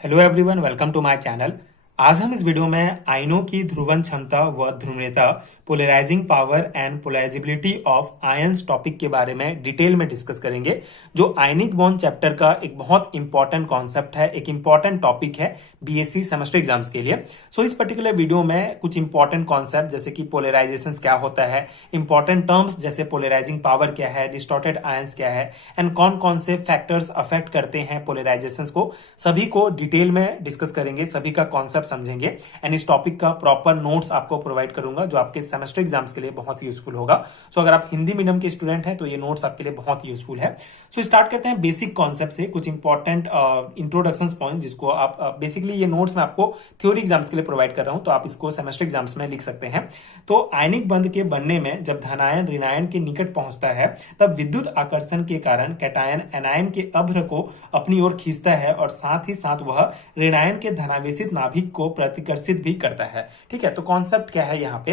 Hello everyone, welcome to my channel. आज हम इस वीडियो में आयनों की ध्रुवण क्षमता व ध्रुवीयता, polarising power and polarisability of ions topic के बारे में डिटेल में डिस्कस करेंगे। जो आयनिक बॉन्ड चैप्टर का एक बहुत इंपॉर्टेंट कॉन्सेप्ट है, एक इंपॉर्टेंट टॉपिक है बीएससी सेमेस्टर एग्जाम्स के लिए। सो इस पर्टिकुलर वीडियो में कुछ इंपॉर्टेंट कॉन्सेप्ट जैसे कि पोलराइजेशन क्या होता है, इंपॉर्टेंट टर्म्स जैसे पोलराइजिंग पावर क्या है, डिस्टॉर्टेड आयंस क्या है, एंड कौन कौन से फैक्टर्स अफेक्ट करते हैं पोलराइजेशन को, सभी को डिटेल में डिस्कस करेंगे, सभी का कॉन्सेप्ट समझेंगे। एंड इस टॉपिक का प्रॉपर नोट्स आपको प्रोवाइड करूंगा जो आपके सेमेस्टर एग्जाम्स के लिए बहुत यूजफुल होगा। सो अगर आप हिंदी मीडियम के स्टूडेंट हैं तो ये नोट्स आपके लिए बहुत यूजफुल है। सो स्टार्ट करते हैं बेसिक कॉन्सेप्ट से, कुछ इंपॉर्टेंट इंट्रोडक्शन पॉइंट जिसको आप बेसिकली ये नोट्स मैं आपको थ्योरी एग्जाम्स के लिए प्रोवाइड कर रहा हूं, तो आप इसको सेमेस्टर एग्जाम्स में लिख सकते हैं। तो आयनिक बंध के बनने में जब धनायन ऋणायन के निकट पहुंचता है तब विद्युत आकर्षण के कारण कैटायन एनायन के अभ्र को अपनी ओर खींचता है और साथ ही साथ वह ऋणायन के धनावेशित नाभिक को प्रतिकर्षित भी करता है। ठीक है, तो कॉन्सेप्ट क्या है यहाँ पे?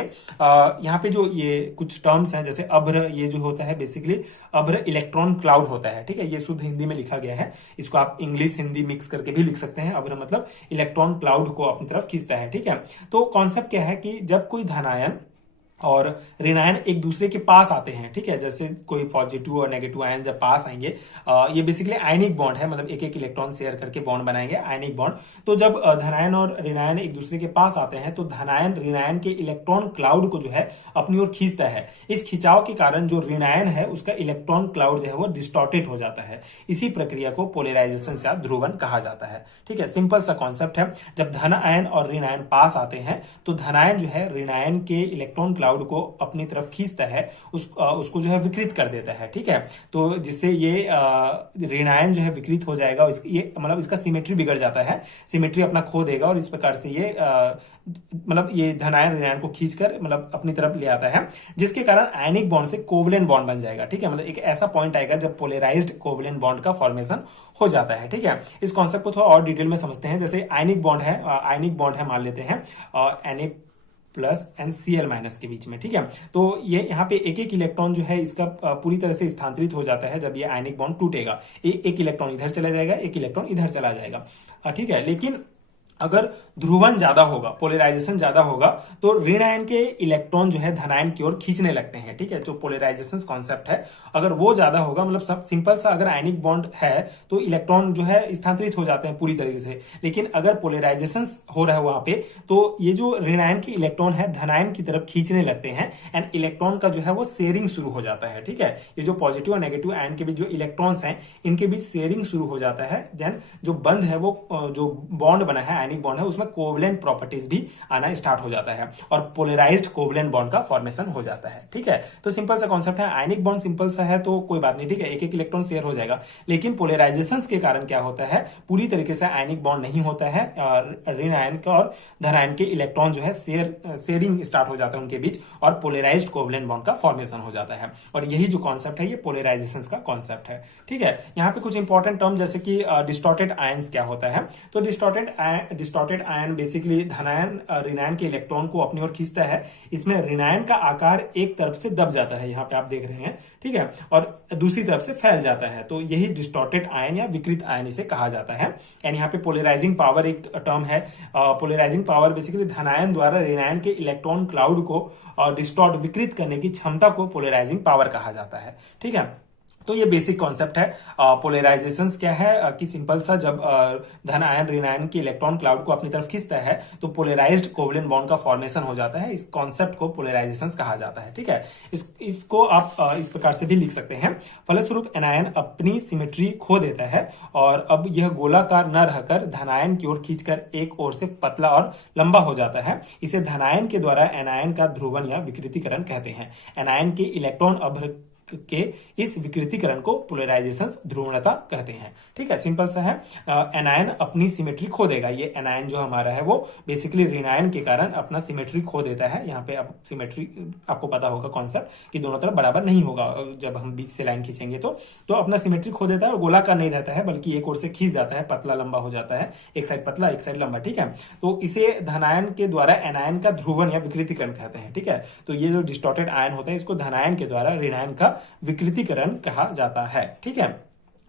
यहाँ पे जो ये कुछ टर्म्स हैं जैसे अभ्र, ये जो होता है बेसिकली अभ्र इलेक्ट्रॉन क्लाउड होता है। ठीक है, ये शुद्ध हिंदी में लिखा गया है, इसको आप इंग्लिश हिंदी मिक्स करके भी लिख सकते हैं। अभ्र मतलब इलेक्ट्रॉन क्लाउड को अपनी तरफ खींचता है। ठीक है, तो कॉन्सेप्ट क्या है कि जब कोई धनायन और ऋणायन एक दूसरे के पास आते हैं, ठीक है, जैसे कोई पॉजिटिव और नेगेटिव आयन जब पास आएंगे, ये बेसिकली आयनिक बॉन्ड है, मतलब एक एक इलेक्ट्रॉन शेयर करके बॉन्ड बनाएंगे, आयनिक बॉन्ड। तो जब धनायन और ऋणायन एक दूसरे के पास आते हैं तो धनायन ऋणायन के इलेक्ट्रॉन क्लाउड को जो है अपनी ओर खींचता है। इस खिंचाव के कारण जो ऋणायन है उसका इलेक्ट्रॉन क्लाउड जो है वो डिस्टॉर्टेड हो जाता है। इसी प्रक्रिया को पोलराइजेशन या ध्रुवन कहा जाता है। ठीक है, सिंपल सा कॉन्सेप्ट है। जब धन आयन और ऋणायन पास आते हैं तो धनायन जो है ऋणायन के इलेक्ट्रॉन क्लाउड को अपनी तरफ खींचता है, उसको जो है विकृत कर देता है। ठीक है, तो जिससे ये ऋणायन जो है विकृत हो जाएगा, ये मतलब इसका सिमेट्री बिगड़ जाता है, सिमेट्री अपना खो देगा और इस प्रकार से ये मतलब ये धनायन ऋणायन को खींचकर मतलब अपनी तरफ ले आता है, जिसके कारण आयनिक बॉन्ड से कोवलेंट बॉन्ड बन जाएगा। ठीक है, मतलब एक ऐसा पॉइंट आएगा जब पोलराइज्ड कोवलेंट बॉन्ड का फॉर्मेशन हो जाता है। ठीक है, इस कॉन्सेप्ट को थोड़ा और डिटेल में समझते हैं। जैसे आयनिक बॉन्ड है मान लेते हैं Na plus and Cl minus के बीच में। ठीक है, तो ये यहाँ पे एक एक इलेक्ट्रॉन जो है इसका पूरी तरह से स्थानांतरित हो जाता है। जब ये आयनिक बॉन्ड टूटेगा, एक इलेक्ट्रॉन इधर चला जाएगा, एक इलेक्ट्रॉन इधर चला जाएगा। ठीक है, लेकिन अगर ध्रुवन ज्यादा होगा, पोलराइजेशन ज्यादा होगा, तो ऋण आयन के इलेक्ट्रॉन जो है धनायन की ओर खींचने लगते हैं। ठीक है, जो पोलराइजेशन कॉन्सेप्ट है, अगर वो ज्यादा होगा, मतलब सब सिंपल सा, अगर आयनिक बॉन्ड है तो इलेक्ट्रॉन जो है स्थानांतरित हो जाते हैं पूरी तरीके से। लेकिन अगर पोलराइजेशन हो रहा है वहां पे, तो ये जो ऋण आयन के इलेक्ट्रॉन है धनायन की तरफ खींचने लगते हैं एंड इलेक्ट्रॉन का जो है वो शेयरिंग शुरू हो जाता है। ठीक है, ये जो पॉजिटिव और नेगेटिव आयन के बीच जो इलेक्ट्रॉन्स हैं इनके बीच शेयरिंग शुरू हो जाता है। देन जो बंध है वो जो बॉन्ड बना है आयनिक बॉन्ड है उसमें कोवलेंट प्रॉपर्टीज भी आना स्टार्ट हो जाता है और पोलराइज्ड कोवलेंट बॉन्ड का फॉर्मेशन हो जाता है। ठीक है, तो सिंपल सा कॉन्सेप्ट है। आयनिक बॉन्ड सिंपल सा है तो कोई बात नहीं, ठीक है, एक एक इलेक्ट्रॉन शेयर हो जाएगा। लेकिन पोलराइजेशन के कारण क्या होता है, पूरी तरीके से आयनिक बॉन्ड नहीं होता है, ऋण आयन का और धन आयन के इलेक्ट्रॉन जो है शेयरिंग स्टार्ट हो जाता है उनके बीच और पोलराइज्ड कोवलेंट बॉन्ड का फॉर्मेशन हो जाता है। और यही जो कॉन्सेप्ट है ये पोलराइजेशन का कॉन्सेप्ट है। ठीक है, यहाँ पे कुछ इंपॉर्टेंट टर्म जैसे कि डिस्टॉर्टेड आयंस क्या होता है। तो डिस्टॉर्टेड आयन बेसिकली धनायन ऋणायन के इलेक्ट्रॉन को अपनी ओर खींचता है। इसमें ऋणायन का आकार एक तरफ से दब जाता है, यहाँ पे आप देख रहे हैं, ठीक है, और दूसरी तरफ से फैल जाता है। तो यही डिस्टॉर्टेड आयन या विकृत आयन इसे कहा जाता है। एंड यहाँ पे पोलराइजिंग पावर एक टर्म है। पोलराइजिंग पावर बेसिकली धनायन द्वारा ऋणायन के इलेक्ट्रॉन क्लाउड को विकृत करने की क्षमता को पोलराइजिंग पावर कहा जाता है। ठीक है, तो ये बेसिक कॉन्सेप्ट है। पोलराइजेशन क्या है कि सिंपल सा, जब धन आयन ऋण आयन के इलेक्ट्रॉन क्लाउड को अपनी तरफ खींचता है तो पोलराइज्ड कोवलेंट बॉन्ड का फॉर्मेशन हो जाता है। इस कॉन्सेप्ट को पोलराइजेशन कहा जाता है। ठीक है, इसको आप इस प्रकार से भी लिख सकते हैं। फलस्वरूप एनायन अपनी सिमेट्री खो देता है और अब यह गोलाकार न रहकर धनायन की ओर खींचकर एक ओर से पतला और लंबा हो जाता है। इसे धनायन के द्वारा एनायन का ध्रुवन या विकृतीकरण कहते हैं। एनायन के इलेक्ट्रॉन अभ्र के इस विकृतीकरण को पोलराइजेशन ध्रुवणता कहते हैं। ठीक है, सिंपल सा है। एनायन अपनी सिमेट्री खो देगा। ये एनायन जो हमारा है वो बेसिकली ऋणायन के कारण अपना सिमेट्री खो देता है। यहाँ पे अब सिमेट्री आपको पता होगा कॉन्सेप्ट कि दोनों तरफ बराबर नहीं होगा। जब हम बीच से लाइन खींचेंगे तो अपना सिमेट्री खो देता है और गोलाकार नहीं रहता है, बल्कि एक ओर से खींच जाता है, पतला लंबा हो जाता है, एक साइड पतला एक साइड लंबा। ठीक है, तो इसे धनायन के द्वारा एनायन का ध्रुवन या विकृतीकरण कहते हैं। ठीक है, तो ये जो डिस्टॉर्टेड आयन होता है इसको धनायन के द्वारा ऋणायन का विकृतीकरण कहा जाता है। ठीक है,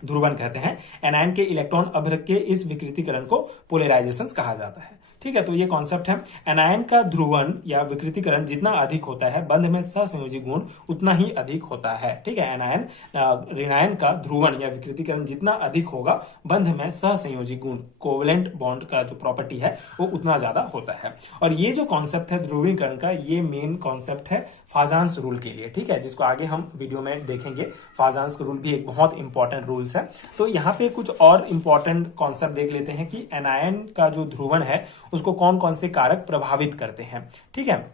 ध्रुवण कहते हैं। एनायन के इलेक्ट्रॉन अभ्रक के इस विकृतीकरण को पोलराइजेशन कहा जाता है। ठीक है, तो ये कॉन्सेप्ट है। एनायन का ध्रुवण या विकृतीकरण जितना अधिक होता है, बंध में सहसंयोजी गुण उतना ही अधिक होता है। ठीक है, एनायन ऋणायन का ध्रुवण या विकृतीकरण जितना अधिक होगा, बंध में सहसंयोजी गुण कोवलेंट बॉन्ड का जो प्रॉपर्टी है वो उतना ज्यादा होता है। और ये जो कॉन्सेप्ट है ध्रुवीकरण का, ये मेन कॉन्सेप्ट है फाजान्स रूल के लिए। ठीक है, जिसको आगे हम वीडियो में देखेंगे। फाजान्स रूल भी एक बहुत इंपॉर्टेंट रूल्स है। तो यहाँ पे कुछ और इंपॉर्टेंट कॉन्सेप्ट देख लेते हैं कि एनायन का जो ध्रुवण है उसको कौन कौन से कारक प्रभावित करते हैं। ठीक है,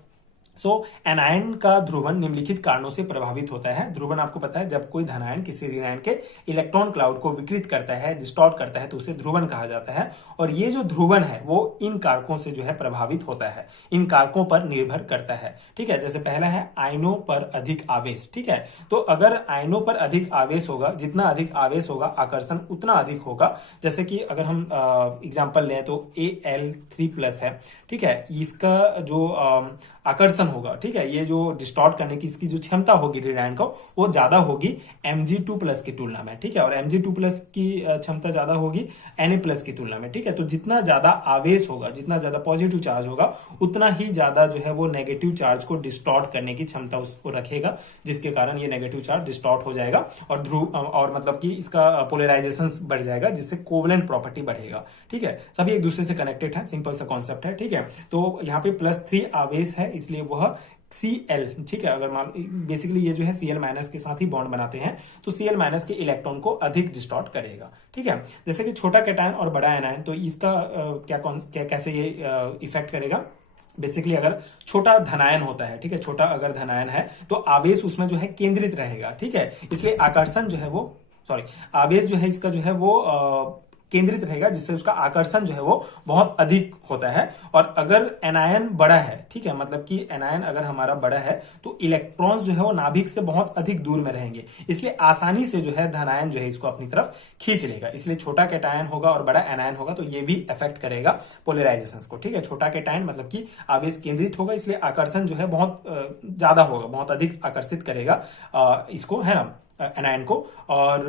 एनायन का ध्रुवण निम्नलिखित कारणों से प्रभावित होता है। ध्रुवण आपको पता है, जब कोई धनायन किसी ऋणायन के इलेक्ट्रॉन क्लाउड को विकृत करता है, डिस्टॉर्ट करता है, तो उसे ध्रुवण कहा जाता है। और ये जो ध्रुवण है वो इन कारकों से जो है प्रभावित होता है, इन कारकों पर निर्भर करता है। ठीक है, जैसे पहला है आयनों पर अधिक आवेश। ठीक है, तो अगर आयनों पर अधिक आवेश होगा, जितना अधिक आवेश होगा आकर्षण उतना अधिक होगा। जैसे कि अगर हम एग्जाम्पल लें तो Al3+ है। ठीक है, इसका जो आकर्षण होगा, ठीक है, ये जो डिस्टॉर्ट करने की इसकी जो क्षमता होगी ऋणायन को, वो ज्यादा होगी Mg2+ की तुलना में। ठीक है, और Mg2+ की क्षमता ज्यादा होगी Na+ की तुलना में। ठीक है, तो जितना ज्यादा आवेश होगा, जितना ज्यादा पॉजिटिव चार्ज होगा, उतना ही ज्यादा जो है वो नेगेटिव चार्ज को डिस्टॉर्ट करने की क्षमता उसको रखेगा, जिसके कारण ये नेगेटिव चार्ज डिस्टॉर्ट हो जाएगा और मतलब कि इसका पोलराइजेशन बढ़ जाएगा, जिससे कोवलेंट प्रॉपर्टी बढ़ेगा। ठीक है, सभी एक दूसरे से कनेक्टेड है, सिंपल सा कॉन्सेप्ट है। ठीक है, तो यहाँ पे +3 आवेश है, इसलिए वह Cl, ठीक है, अगर मान बेसिकली ये जो है Cl- के साथ ही बॉन्ड बनाते हैं, तो Cl- के इलेक्ट्रॉन को अधिक डिस्टॉर्ट करेगा। ठीक है, जैसे कि छोटा कैटायन और बड़ा एनायन, तो इसका कैसे ये इफेक्ट करेगा। बेसिकली अगर छोटा धनायन होता है, ठीक है, छोटा अगर धनायन है तो आवेश उसमें जो है केंद्रित रहेगा। ठीक है, इसलिए आकर्षण जो है वो आवेश जो है इसका जो है वो केंद्रित रहेगा, जिससे उसका आकर्षण जो है वो बहुत अधिक होता है। और अगर एनायन बड़ा है, ठीक है, मतलब कि एनायन अगर हमारा बड़ा है तो इलेक्ट्रॉन्स जो है वो नाभिक से बहुत अधिक दूर में रहेंगे, इसलिए आसानी से जो है धनायन जो है इसको अपनी तरफ खींच लेगा। इसलिए छोटा कैटायन होगा और बड़ा एनायन होगा तो ये भी अफेक्ट करेगा पोलराइजेशन को। ठीक है, छोटा कैटायन मतलब कि आवेश केंद्रित होगा, इसलिए आकर्षण जो है बहुत ज्यादा होगा, बहुत अधिक आकर्षित करेगा इसको, है ना, एनायन को। और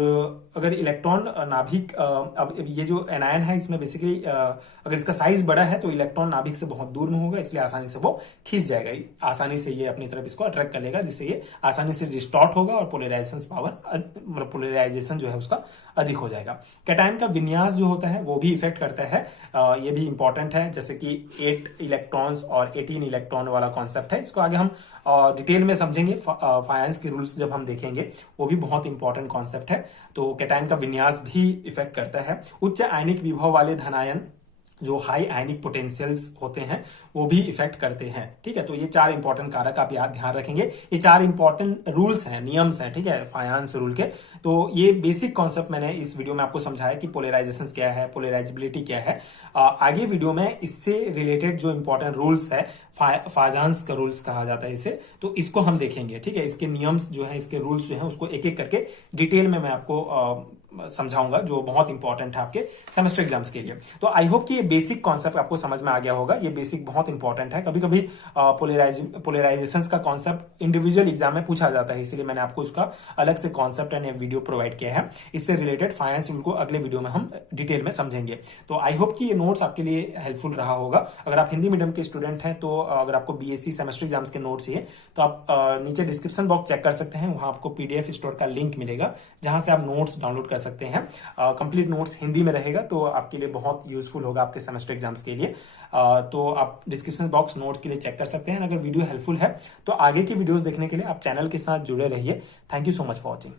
अगर इलेक्ट्रॉन नाभिक, अब ये जो एनायन है इसमें बेसिकली अगर इसका साइज बड़ा है तो इलेक्ट्रॉन नाभिक से बहुत दूर में होगा, इसलिए आसानी से वो खींच जाएगा, आसानी से ये अपनी तरफ इसको अट्रैक्ट कर लेगा, जिससे ये आसानी से डिस्टॉर्ट होगा और पोलराइजेशन जो है उसका अधिक हो जाएगा। कैटायन का विन्यास जो होता है वो भी इफेक्ट करता है, ये भी इंपॉर्टेंट है। जैसे कि 8 इलेक्ट्रॉन्स और 18 इलेक्ट्रॉन वाला कॉन्सेप्ट है, इसको आगे हम डिटेल में समझेंगे। फायंस के रूल्स जब हम देखेंगे, वो भी बहुत इंपॉर्टेंट कॉन्सेप्ट है। तो कैटायन का विन्यास भी इफेक्ट करता है। उच्च आयनिक विभव वाले धनायन जो हाई आयनिक पोटेंशियल्स होते हैं वो भी इफेक्ट करते हैं। ठीक है, तो ये 4 इंपॉर्टेंट कारक आप याद ध्यान रखेंगे। ये 4 इंपॉर्टेंट रूल्स हैं, नियम्स हैं। ठीक है, फायंस रूल के। तो ये बेसिक कॉन्सेप्ट मैंने इस वीडियो में आपको समझाया कि पोलराइजेशन क्या है, पोलराइजेबिलिटी क्या है। आगे वीडियो में इससे रिलेटेड जो इंपॉर्टेंट रूल्स है, फाजान्स का रूल्स कहा जाता है इसे, तो इसको हम देखेंगे। ठीक है, इसके नियम्स जो है, इसके रूल्स जो है, उसको एक एक करके डिटेल में मैं आपको समझाऊंगा, जो बहुत इंपॉर्टेंट है आपके सेमेस्टर एग्जाम्स के लिए। तो आई होप कि ये बेसिक कॉन्सेप्ट आपको समझ में आ गया होगा। ये बेसिक बहुत इंपॉर्टेंट है। कभी कभी पोलराइजेशन का कॉन्सेप्ट इंडिविजुअल एग्जाम में पूछा जाता है, इसलिए मैंने आपको उसका अलग से कॉन्सेप्ट एंड वीडियो प्रोवाइड किया है। इससे रिलेटेड फायंस रूल को अगले वीडियो में हम डिटेल में समझेंगे। तो आई होप कि ये नोट्स आपके लिए हेल्पफुल रहा होगा। अगर आप हिंदी मीडियम के स्टूडेंट हैं तो अगर आपको बीएससी सेमेस्टर एग्जाम्स के नोट्स चाहिए तो आप नीचे डिस्क्रिप्शन बॉक्स चेक कर सकते हैं, वहां आपको पीडीएफ स्टोर का लिंक मिलेगा, जहां से आप नोट्स डाउनलोड कर सकते हैं। कंप्लीट नोट्स हिंदी में रहेगा, तो आपके लिए बहुत यूजफुल होगा आपके सेमेस्टर एग्जाम्स के लिए। तो आप डिस्क्रिप्शन बॉक्स नोट्स के लिए चेक कर सकते हैं। अगर वीडियो हेल्पफुल है तो आगे की वीडियोस देखने के लिए आप चैनल के साथ जुड़े रहिए। Thank you so much for watching.